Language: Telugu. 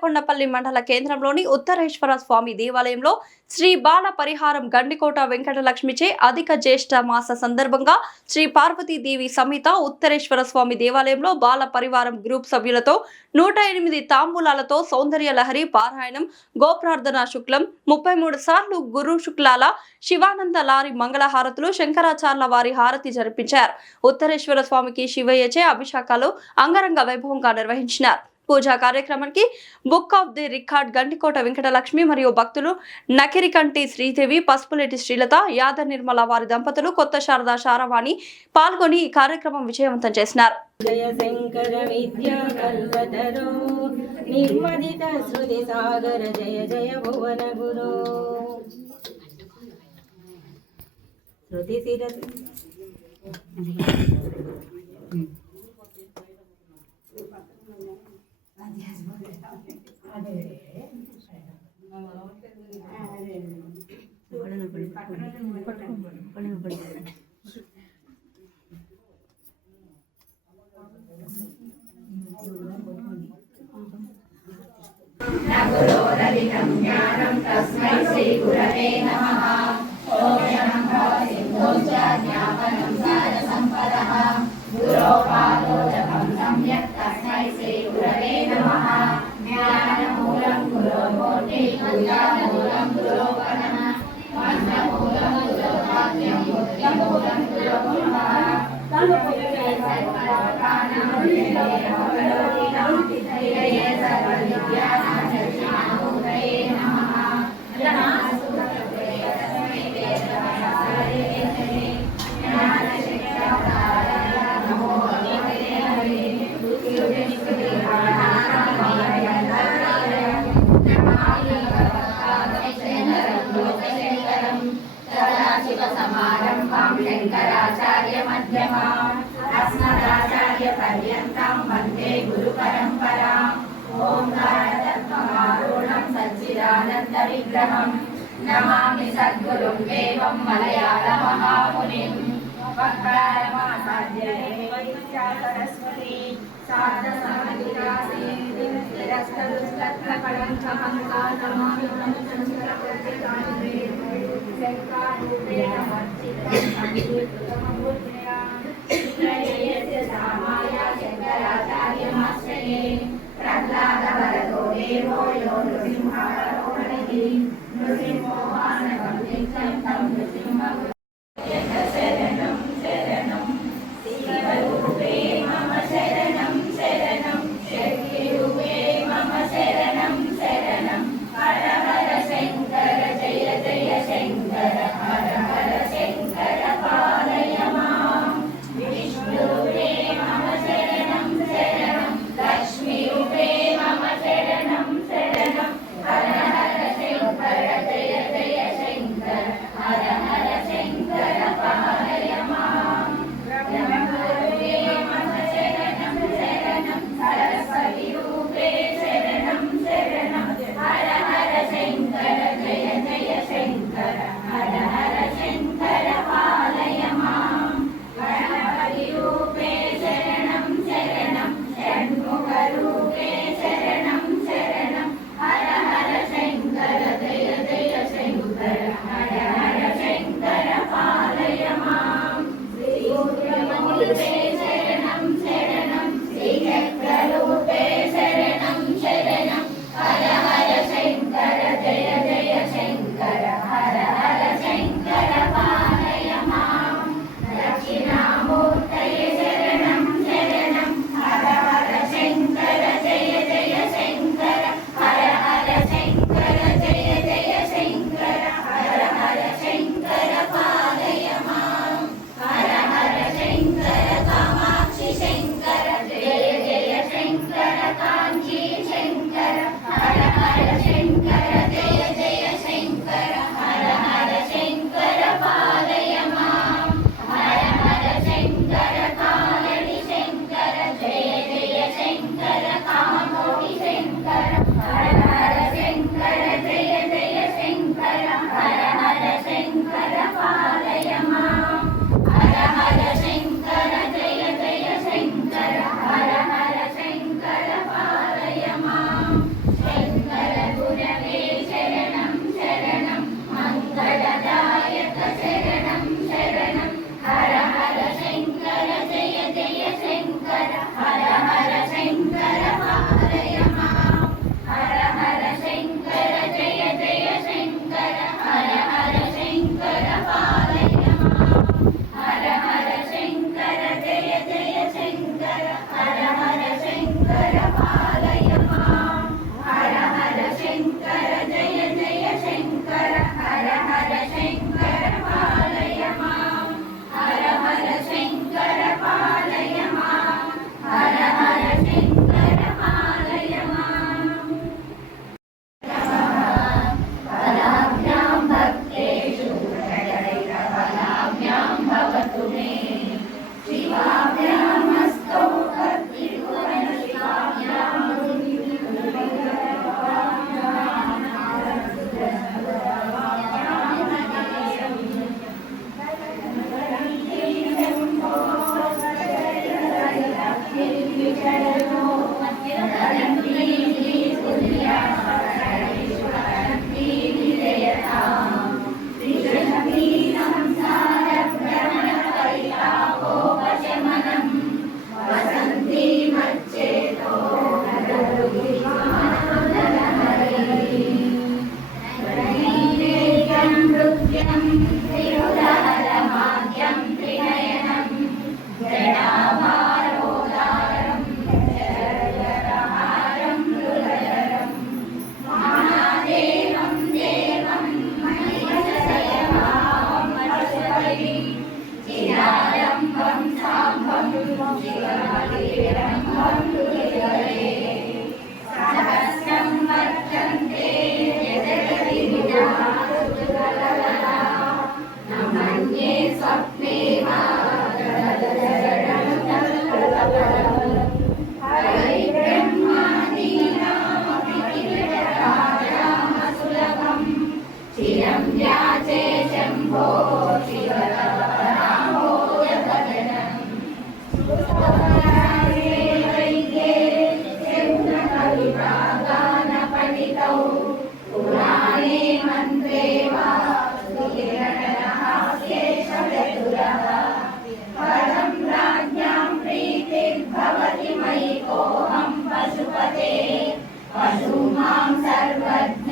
నేలకొండపల్లి మండల కేంద్రంలోని ఉత్తరేశ్వర స్వామి దేవాలయంలో శ్రీ బాల పరిహారం గండికోట వెంకటలక్ష్మిచే అధిక జ్యేష్ఠ మాస సందర్భంగా శ్రీ పార్వతీదేవి సమేత ఉత్తరేశ్వర స్వామి దేవాలయంలో బాల పరివారం గ్రూప్ సభ్యులతో 108 తాంబూలాలతో సౌందర్య లహరి పారాయణం గోప్రార్థన శుక్లం 33 సార్లు గురు శుక్లాల శివానంద లారి మంగళహారతులు శంకరాచార్ల వారి హారతి జరిపించారు. ఉత్తరేశ్వర స్వామికి శివయ్యచే అభిషేకాలు అంగరంగ వైభవంగా నిర్వహించినారు. పూజా కార్యక్రమానికి book of the record Gandikota Venkatalakshmi మరియు భక్తులు నకిరికంటి శ్రీదేవి, పసుపులేటి శ్రీలత, యాద నిర్మల వారి దంపతులు, కొత్త శారద శారవాణి పాల్గొని ఈ కార్యక్రమం విజయవంతం చేసినారు. జయ శంకర విద్యా కల్పతరో నిర్మదిత శృతి సాగర జయ జయ భువన గురు శృతి శిరసి తస్మై శ్రీ గురవే నమః. ఓం నమః జ్ఞాపనం సార సంపదః గురోపాదోదకం సమ్యక్ తస్మై శ్రీ గురవే నమః. జ్ఞానమూలం గురోమూర్తి పూజామూలం గురోపనః మంత్రమూలం గురోవాక్యం ముఖ్యమూలం గురోమః. సమారంభం శంకరాచార్య మధ్యమాం అస్మదాచార్య పర్యంతం వందే గురు పరంపరాం. ఓంకారతత్వమారూఢం సచ్చిదానంద విగ్రహం నమామి సద్గురుం దేవం మలయాళ మహామునిం. వక్కారమాసాద్య దేవైత్యా సరస్వతి సాధ సమధిరాసి తిరస్కరుస్తత్కళం సహంసా నమామి సంచర ప్రతికాని శంకారూపేణ వర్చితం సంకీర్తనమూర్తయా శ్రీయస్య సామాయ శంకరాచార్యమాశ్రయే. ప్రహ్లాద వరదో దేవో యో నృసింహావరోహణిః నృసింహో మానవం నిత్యం తం నృసింహ శరణం శరణం శివరూపే మమ శరణం శరణం శక్తిరూపే మమ శరణం శరణం. హర హర శంకర జయ జయ శంకర హర హర శంకర పాలయ మాం. విష్ణురూపే మమ శరణం శరణం లక్ష్మీ पशु मां सर्वज्ञ